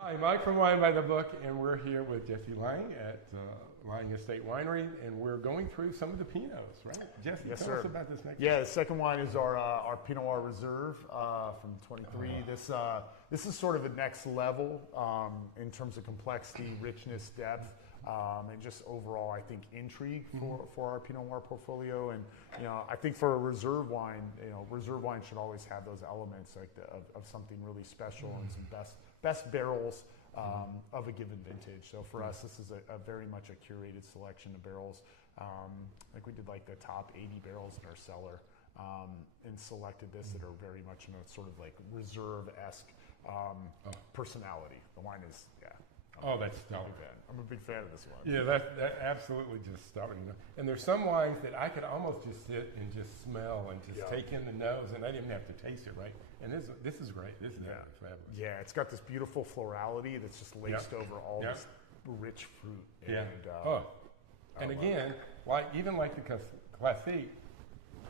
Hi, Mike from Wine by the Book, and we're here with Jesse Lange at Lange Estate Winery, and we're going through some of the Pinots, right? Jesse, Yes, tell sir. us about this next Yeah, the second wine is our Pinot Noir Reserve from 23. This is sort of a next level in terms of complexity, richness, depth, and just overall, I think, intrigue for our Pinot Noir portfolio. And I think for a reserve wine, reserve wine should always have those elements like of something really special and some best barrels of a given vintage. So for us, this is a very much a curated selection of barrels. I think we did like the top 80 barrels in our cellar and selected this that are very much in a sort of like reserve-esque personality. The wine is, that's stellar. I'm a big fan of this one. Yeah, that absolutely just stellar. And there's some wines that I could almost just sit and just smell and just take in the nose, and I didn't have to taste it, right? And this is great. This is fabulous. Yeah, it's got this beautiful florality that's just laced over all this rich fruit. And, and again, even like the Classique,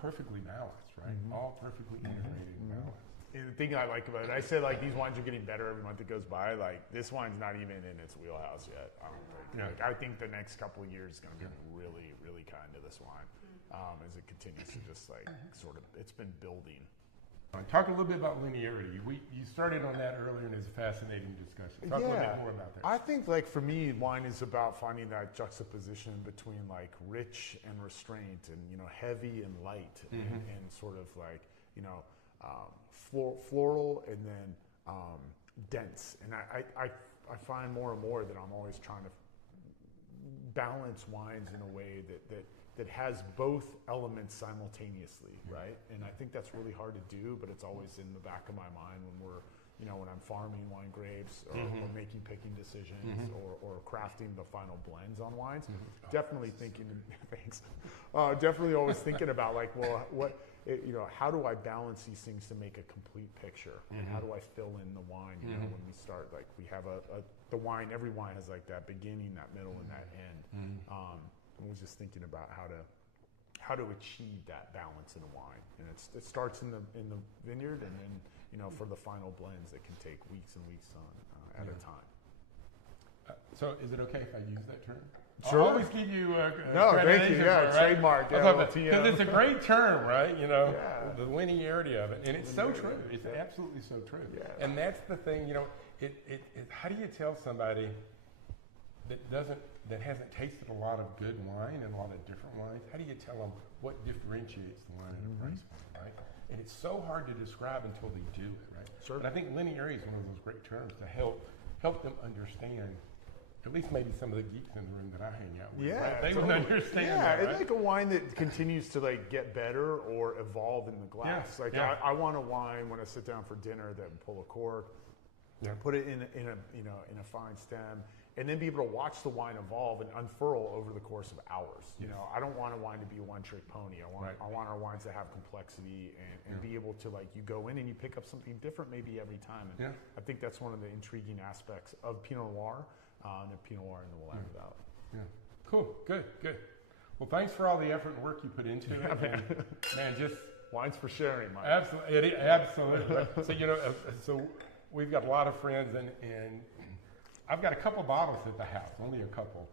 perfectly balanced, right? All perfectly integrated and balanced. And the thing I like about it, I say like these wines are getting better every month that goes by. Like this wine's not even in its wheelhouse yet. I don't think. Like, I think the next couple of years is going to be really, really kind to this wine as it continues to just like sort of, it's been building. Talk a little bit about linearity. You started on that earlier, and it's a fascinating discussion. Talk a little bit more about that. I think like for me, wine is about finding that juxtaposition between like rich and restraint, and heavy and light, and sort of like floral and then dense. And I find more and more that I'm always trying to balance wines in a way that has both elements simultaneously, right? And I think that's really hard to do, but it's always in the back of my mind when we're, when I'm farming wine grapes or making picking decisions or crafting the final blends on wines. Definitely thinking, thanks. Definitely always thinking about like, well, how do I balance these things to make a complete picture? And how do I fill in the wine? When we start, like we have the wine. Every wine has like that beginning, that middle, and that end. I was just thinking about how to achieve that balance in a wine, and it starts in the vineyard, and then for the final blends, it can take weeks and weeks at a time. So, is it okay if I use that term? Sure. I'll always give you no, thank you. Yeah, trademark. Because it's a great term, right? The linearity of it, and it's so true. It's absolutely so true. Yeah. And that's the thing. How do you tell somebody that hasn't tasted a lot of good wine and a lot of different wines? How do you tell them what differentiates the wine at a price point, right? And it's so hard to describe until they do it, right? Sure. But I think linearity is one of those great terms to help them understand. At least maybe some of the geeks in the room that I hang out with. Yeah, right? They would understand. Yeah, that, right? It's like a wine that continues to like get better or evolve in the glass. I want a wine when I sit down for dinner that will pull a cork, put it in a fine stem, and then be able to watch the wine evolve and unfurl over the course of hours. I don't want a wine to be a one-trick pony. I want our wines to have complexity and be able to, like, you go in and you pick up something different maybe every time. And I think that's one of the intriguing aspects of Pinot Noir and Pinot Noir in the Lange about. Yeah. Cool. Good. Well, thanks for all the effort and work you put into it. And, man, just wine's for sharing, Mike. Absolutely. So we've got a lot of friends, and I've got a couple bottles at the house, only a couple.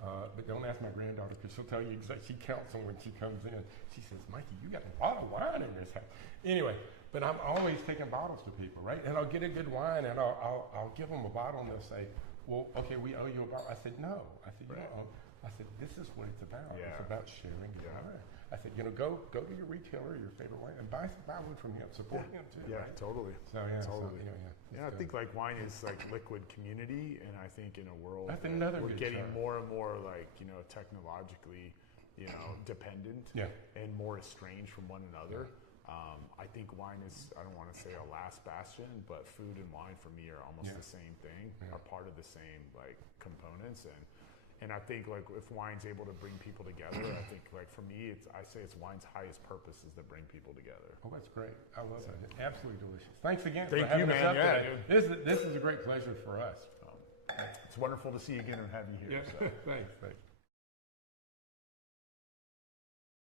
But don't ask my granddaughter, because she'll tell you exactly. She counts them when she comes in. She says, "Mikey, you got a lot of wine in this house." Anyway, but I'm always taking bottles to people, right? And I'll get a good wine, and I'll give them a bottle, and they'll say, "Well, okay, we owe you a bottle." I said, "No." I said, "You don't owe." I said, "This is what it's about. Yeah. It's about sharing good wine." I said, go to your retailer, your favorite wine, and buy one from him. Support him too. Yeah, right? totally. So totally. I think like wine is like liquid community, and I think in a world that's another we're getting term. more and more like technologically dependent and more estranged from one another. I think wine is, I don't want to say a last bastion, but food and wine for me are almost the same thing, are part of the same like components. And I think like if wine's able to bring people together, I think like for me, I say it's wine's highest purpose is to bring people together. Oh, that's great. I love it. Absolutely delicious. Thanks again Thank for having you, us man. up today. This is a great pleasure for us. It's wonderful to see you again and have you here. Yeah. So. Thanks.